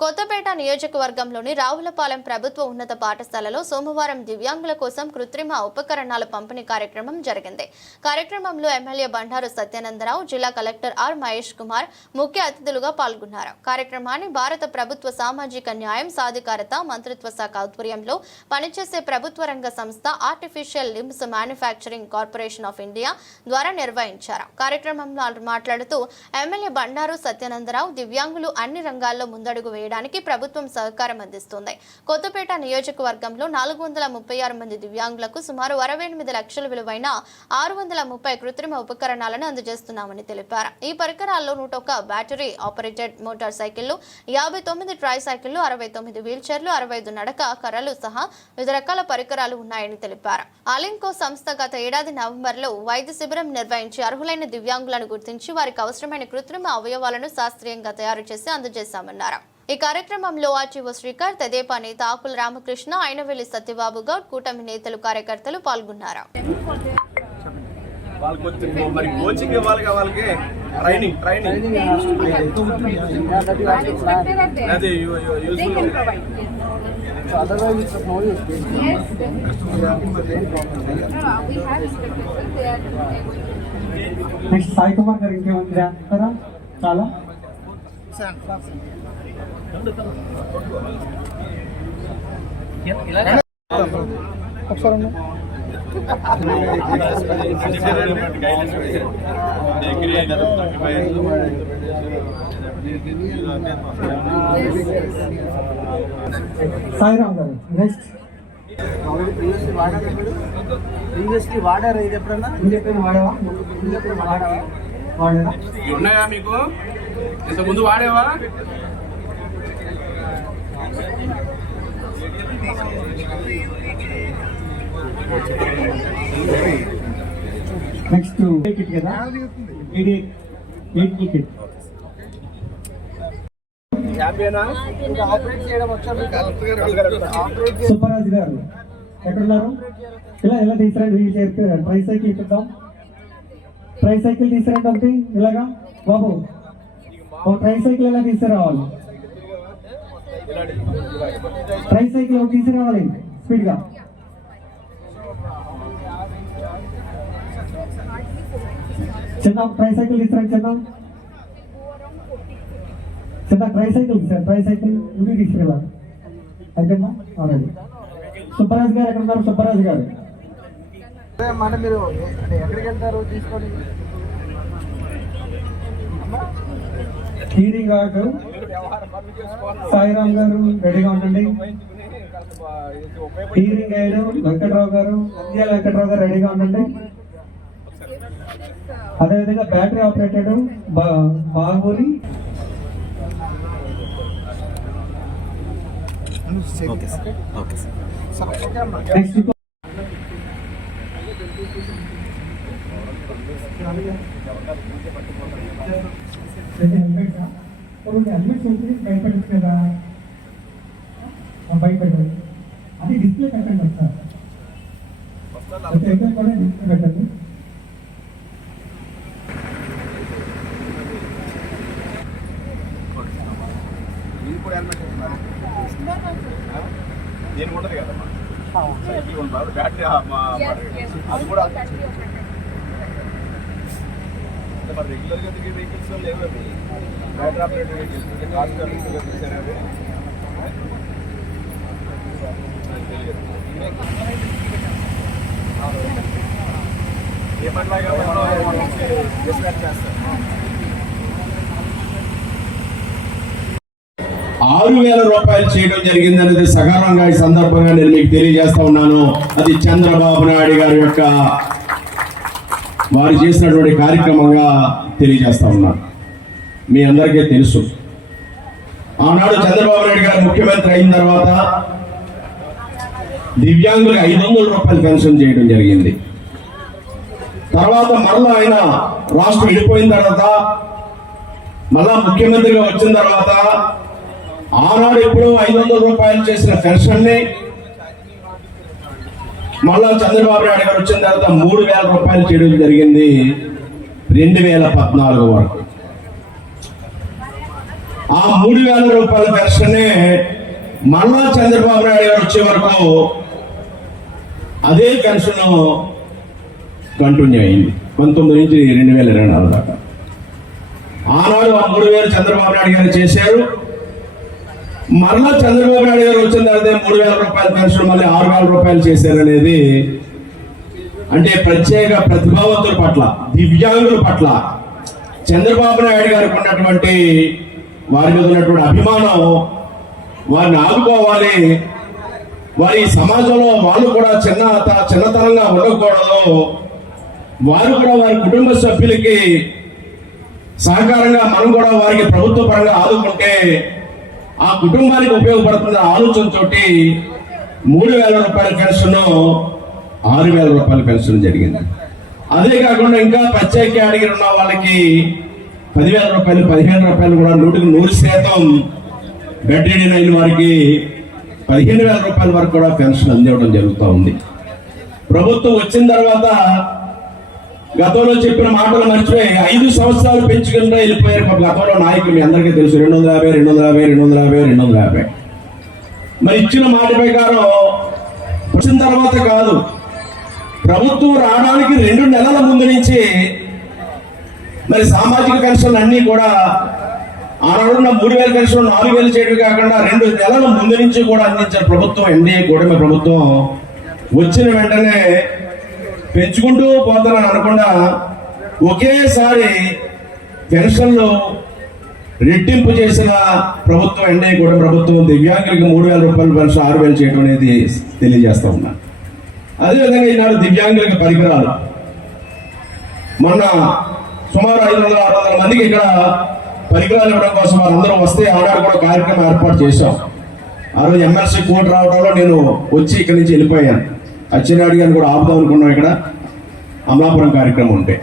కొత్తపేట నియోజకవర్గంలోని రావులపాలెం ప్రభుత్వ ఉన్నత పాఠశాలలో సోమవారం దివ్యాంగుల కోసం కృత్రిమ ఉపకరణాల పంపిణీ కార్యక్రమం జరిగింది. కార్యక్రమంలో ఎమ్మెల్యే బండారు సత్యానందరావు జిల్లా కలెక్టర్ ఆర్ మహేష్ కుమార్ ముఖ్య అతిథులుగా పాల్గొన్నారు. కార్యక్రమాన్ని భారత ప్రభుత్వ సామాజిక న్యాయం సాధికారత మంత్రిత్వ శాఖ ఆధ్వర్యంలో పనిచేసే ప్రభుత్వ రంగ సంస్థ Artificial Limbs Manufacturing Corporation of India ద్వారా నిర్వహించారు. కార్యక్రమంలో మాట్లాడుతూ ఎమ్మెల్యే బండారు సత్యానందరావు దివ్యాంగులు అన్ని రంగాల్లో ముందడుగు చేయడానికి ప్రభుత్వం సహకారం అందిస్తుంది. కొత్తపేట నియోజకవర్గంలో నాలుగు వందల ముప్పై ఆరు మంది దివ్యాంగులకు సుమారు అరవై ఎనిమిది లక్షల విలువైన ఆరు వందల ముప్పై కృత్రిమ ఉపకరణాలను అందజేస్తున్నామని తెలిపారు. ఈ పరికరాల్లో నూట ఒక బ్యాటరీ ఆపరేటెడ్ మోటార్ సైకిళ్ళు యాభై తొమ్మిది ట్రై సైకిళ్ళు అరవై తొమ్మిది వీల్చైర్లు అరవై ఐదు నడక కర్రలు సహా వివిధ రకాల పరికరాలు ఉన్నాయని తెలిపారు. అలింకో సంస్థ గత ఏడాది నవంబర్లో వైద్య శిబిరం నిర్వహించి అర్హులైన దివ్యాంగులను గుర్తించి వారికి అవసరమైన కృత్రిమ అవయవాలను శాస్త్రీయంగా తయారు చేసి అందజేశామన్నారు. ఈ కార్యక్రమంలో ఆర్టీఓ శ్రీకర్ తెదేపా నేత ఆకుల రామకృష్ణ అయినవెల్లి సత్యబాబు గౌడ్ కూటమి నేతలు కార్యకర్తలు పాల్గొన్నారు. సాయి కుమార్ గారు ఇంకేముంది అంటారా? చాలా? ఒకసారి సాయిరామ్ గారు నెక్స్ట్ ప్రీవియస్లీ వాడారా ప్రీవియస్లీ వాడారా ఇది ఎప్పుడన్నా ముందు ఎప్పుడైనా వాడావా ముందు వాడావా వాడారా ఉన్నాయా మీకు? ఇంత ముందు వాడేవా? నెక్స్ట్ కిట్ కదా? ఇది ఎయిట్ కిట్ సుబ్బరాజు గారు ఎక్కడున్నారు? ఇలా ఇలా తీసుకురండి వీల్ చైర్ ట్రై సైకిల్ ఇద్దాం ట్రై సైకిల్ తీసుకురండి ఒకటి ఇలాగా బాబు ఒక ట్రై సైకిల్ ఎలా తీసుకురావాలి ట్రై సైకిల్ ఒకటి తీసుకురావాలి స్పీడ్గా. చిన్న ట్రై సైకిల్ తీసుకురండి చిన్న చిన్న tricycle sir tricycle ఇవి తీసుకెళ్ళాలి అయిపోయిందా? ఆల్రెడీ. సుబ్బరాజు గారు ఎక్కడ ఉన్నారు? సుబ్బరాజు గారు. మన మీరు ఎక్కడికి వెళ్తారు తీసుకొని? హీరింగ్ గారు సాయిరామ్ గారు రెడీగా ఉండండి. హీరింగ్ గైడ్ వెంకట్రావు గారు నంద్యాల వెంకట్రావు గారు రెడీగా ఉండండి. అదేవిధంగా battery operated Bahubali. Next helmets ఉంటుంది భయపడచ్చు కదా. భయపడదు అది డిస్ప్లే పెట్టండి ఒకసారి. ప్రతి కూడా డిస్ప్లే పెట్టండి నేను ఉండదు ఉంటారు బ్యాటరీ అది కూడా మరి రెగ్యులర్గా తిరిగే వెహికల్స్ లేవు అవి. Battery operated vehicles cost cost చూసారు అవి. ఏమట్లాగా డిస్పాచ్ చేస్తారు ఆరు వేల రూపాయలు చేయడం జరిగింది అనేది సకాలంగా ఈ సందర్భంగా నేను మీకు తెలియజేస్తా ఉన్నాను. అది చంద్రబాబు నాయుడు గారి యొక్క వారు చేసినటువంటి కార్యక్రమంగా తెలియజేస్తా ఉన్నారు మీ అందరికీ తెలుసు. ఆనాడు చంద్రబాబు నాయుడు గారు ముఖ్యమంత్రి అయిన తర్వాత దివ్యాంగులకు ఐదు వందల రూపాయలు పెన్షన్ చేయడం జరిగింది. తర్వాత మరలా ఆయన రాష్ట్రం విడిపోయిన తర్వాత మళ్ళా ముఖ్యమంత్రిగా వచ్చిన తర్వాత ఆనాడు ఎప్పుడో ఐదు వందల రూపాయలు చేసిన పెన్షన్ని మళ్ళా చంద్రబాబు నాయుడు గారు వచ్చిన తర్వాత మూడు వేల రూపాయలు చేయడం జరిగింది. రెండు వేల పద్నాలుగు వరకు. ఆ మూడు వేల రూపాయల పెన్షనే మళ్ళా చంద్రబాబు నాయుడు గారు వచ్చే వరకు అదే పెన్షన్ కంటిన్యూ అయింది. పంతొమ్మిది నుంచి రెండు వేల ఇరవై నాలుగు దాకా. ఆనాడు ఆ మూడు వేలు చంద్రబాబు నాయుడు గారు చేశారు. మరలా చంద్రబాబు నాయుడు గారు వచ్చిన తర్వాత మూడు వేల రూపాయల పెన్షన్ మళ్ళీ ఆరు వేల రూపాయలు చేశారనేది అంటే ప్రత్యేక ప్రతిభావంతుల పట్ల దివ్యాంగుల పట్ల చంద్రబాబు నాయుడు గారికి ఉన్నటువంటి వారి మీద ఉన్నటువంటి అభిమానం వారిని ఆదుకోవాలి. వారి సమాజంలో వాళ్ళు కూడా చిన్న చిన్నతనంగా ఉండకూడదు. వారు కూడా వారి కుటుంబ సభ్యులకి సహకారంగా మనం కూడా వారికి ప్రభుత్వ పరంగా ఆదుకుంటే ఆ కుటుంబానికి ఉపయోగపడుతున్న ఆలోచనతోటి మూడు వేల రూపాయల పెన్షన్ ఆరు వేల రూపాయల పెన్షన్ జరిగింది. అదే కాకుండా ఇంకా ప్రత్యేక కేటగిరీ ఉన్న వాళ్ళకి పదివేల రూపాయలు పదిహేను రూపాయలు కూడా నూటికి నూరు శాతం బెడ్ రీడింగ్ అయిన వారికి పదిహేను వేల రూపాయల వరకు కూడా పెన్షన్ అందివ్వడం జరుగుతూ ఉంది. ప్రభుత్వం వచ్చిన తర్వాత గతంలో చెప్పిన మాటలు మర్చిపోయి ఐదు సంవత్సరాలు పెంచుకుంటూ వెళ్ళిపోయారు పాపం గతంలో నాయకులు. మీ అందరికీ తెలుసు రెండు వందల యాభై రెండు వందల యాభై రెండు వందల యాభై రెండు వందల యాభై. మరి ఇచ్చిన మాట ప్రకారం వచ్చిన తర్వాత కాదు ప్రభుత్వం రావడానికి రెండు నెలల ముందు నుంచి మరి సామాజిక పెన్షన్లు అన్నీ కూడా ఆనాడున్న మూడు వేల పెన్షన్ నాలుగు వేలు చేయడం కాకుండా రెండు నెలల ముందు నుంచి కూడా అందించారు ప్రభుత్వం. ఎన్డీఏ మరి ప్రభుత్వం వచ్చిన వెంటనే పెంచుకుంటూ పోతానని అనకుండా ఒకేసారి పెన్షన్లు రెట్టింపు చేసిన ప్రభుత్వం ఎన్డీఏ కూడా ప్రభుత్వం దివ్యాంగులకు మూడు వేల రూపాయలు పెన్షన్ ఆరు వేలు చేయడం అనేది తెలియజేస్తా ఉన్నా. అదేవిధంగా ఈనాడు దివ్యాంగులకు పరికరాలు. మొన్న సుమారు ఐదు వందల ఆరు వందల మందికి ఇక్కడ పరికరాలు ఇవ్వడం కోసం వారందరూ వస్తే ఆనాడు కూడా కార్యక్రమం ఏర్పాటు చేశాం. ఆ రోజు ఎమ్మెల్సీ కోర్టు రావడంలో నేను వచ్చి ఇక్కడి నుంచి వెళ్ళిపోయాను. అచ్చెన్నాయుడు గారిని కూడా ఆపుదాం అనుకున్నాం ఇక్కడ. అమలాపురం కార్యక్రమం ఉంటే.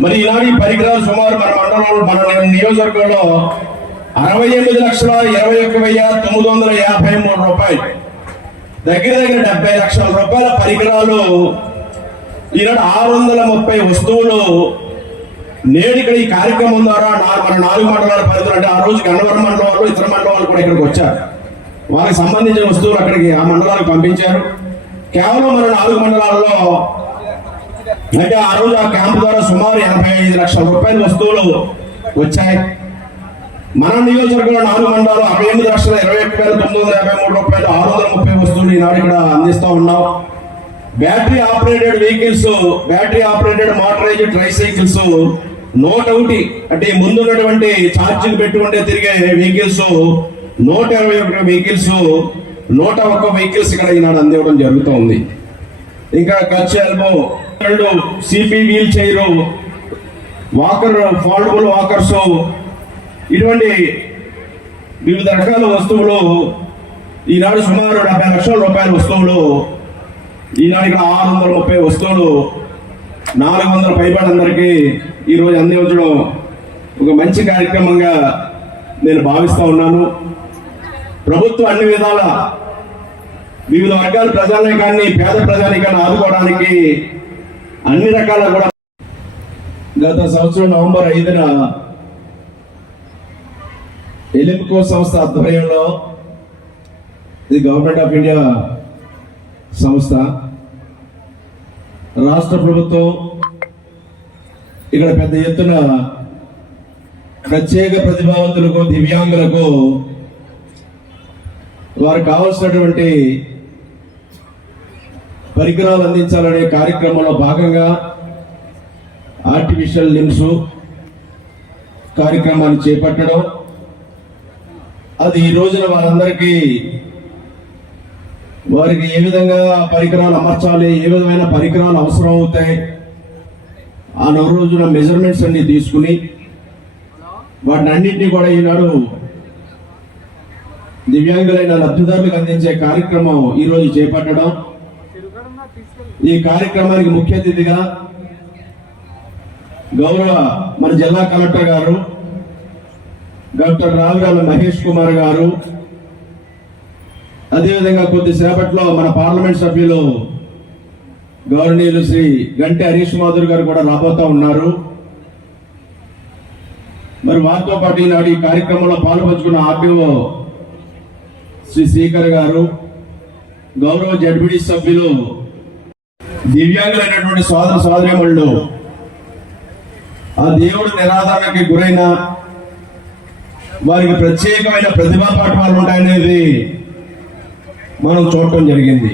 మరి ఇలాంటి పరికరాలు సుమారు మన మండలంలో మన నియోజకవర్గంలో అరవై ఎనిమిది లక్షల ఇరవై ఒక్క వెయ్యి తొమ్మిది వందల యాభై మూడు రూపాయలు. దగ్గర దగ్గర డెబ్బై లక్షల రూపాయల పరికరాలు ఈనాడు ఆరు వందల ముప్పై వస్తువులు నేడు ఇక్కడ ఈ కార్యక్రమం ద్వారా నా- మన నాలుగు మండలాల పరిధిలో అంటే ఆ రోజు గన్నవరం మండలం వాళ్ళు ఇతర మండలం వాళ్ళు కూడా ఇక్కడికి వచ్చారు. వారికి సంబంధించిన వస్తువులు అక్కడికి ఆ మండలాలకు పంపించారు. కేవలం మన నాలుగు మండలాల్లో అంటే ఆ రోజు ఆ క్యాంపు ద్వారా సుమారు ఎనభై ఐదు లక్షల రూపాయల వస్తువులు వచ్చాయి. మన నియోజకవర్గంలో నాలుగు మండలాలు అరవై ఎనిమిది లక్షల ఇరవై ఒక్క వేల తొమ్మిది వందల యాభై మూడు రూపాయలు ఆరు వందల ముప్పై వస్తువులు ఈనాడు ఇక్కడ అందిస్తూ ఉన్నాం. Battery operated vehicles battery operated motorise tricycles నూట ఒకటి అంటే ముందున్నటువంటి ఛార్జింగ్ పెట్టుకుంటే తిరిగే వెహికల్స్ నూట ఇరవై ఒకటి వెహికల్స్ నూట ఒక్క వెహికల్స్ ఇక్కడ ఈనాడు అందివ్వడం జరుగుతోంది. ఇంకా కచ్ ఎల్బో రెండు CP wheelchair walker foldable walkers ఇటువంటి వివిధ రకాల వస్తువులు ఈనాడు సుమారు డెబ్బై లక్షల రూపాయల వస్తువులు ఈనాడు ఇక్కడ ఆరు వందల ముప్పై వస్తువులు నాలుగు వందల పైబడందరికీ ఈరోజు అందించడం ఒక మంచి కార్యక్రమంగా నేను భావిస్తూ ఉన్నాను. ప్రభుత్వం అన్ని విధాల వివిధ వర్గాల ప్రజానీకాన్ని పేద ప్రజానీకాన్ని ఆదుకోవడానికి అన్ని రకాల కూడా గత సంవత్సరం నవంబర్ ఐదున ఎలింకో సంస్థ ఆధ్వర్యంలో ఇది గవర్నమెంట్ ఆఫ్ ఇండియా సంస్థ. రాష్ట్ర ప్రభుత్వం ఇక్కడ పెద్ద ఎత్తున ప్రత్యేక ప్రతిభావంతులకు దివ్యాంగులకు వారికి కావలసినటువంటి పరికరాలు అందించాలనే కార్యక్రమంలో భాగంగా ఆర్టిఫిషియల్ లిమ్స్ కార్యక్రమాన్ని చేపట్టడం. అది ఈ రోజున వారందరికీ వారికి ఏ విధంగా పరికరాలు అమర్చాలి ఏ విధమైన పరికరాలు అవసరం అవుతాయి ఆ నవ రోజున మెజర్మెంట్స్ అన్ని తీసుకుని వాటిని అన్నింటినీ కూడా ఈనాడు దివ్యాంగులైన లబ్ధిదారులకు అందించే కార్యక్రమం ఈ రోజు చేపట్టడం. ఈ కార్యక్రమానికి ముఖ్య అతిథిగా గౌరవ మన జిల్లా కలెక్టర్ గారు డాక్టర్ రావిరాల మహేష్ కుమార్ గారు. అదేవిధంగా కొద్దిసేపట్లో మన పార్లమెంట్ సభ్యులు గౌరవనీయులు శ్రీ గంటి హరీష్ మాధుర్ గారు కూడా రాబోతా ఉన్నారు. మరి వారితో పాటు ఈనాడు ఈ కార్యక్రమంలో పాల్పంచుకున్న ఆర్టీఓ శ్రీ శ్రీకర్ గారు గౌరవ జడ్బిడి సభ్యులు దివ్యాంగులైనటువంటి సోదర సోదరిమణులు ఆ దేవుడు నిరాదరణకి గురైన వారికి ప్రత్యేకమైన ప్రతిభా పాఠాలు ఉంటాయనేది మనం చూడటం జరిగింది.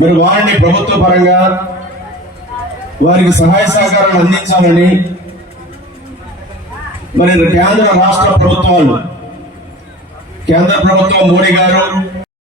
మరి వారిని ప్రభుత్వ పరంగా వారికి సహాయ సహకారాలు అందించాలని మరి కేంద్ర రాష్ట్ర ప్రభుత్వాలు కేంద్ర ప్రభుత్వం మోడీ గారు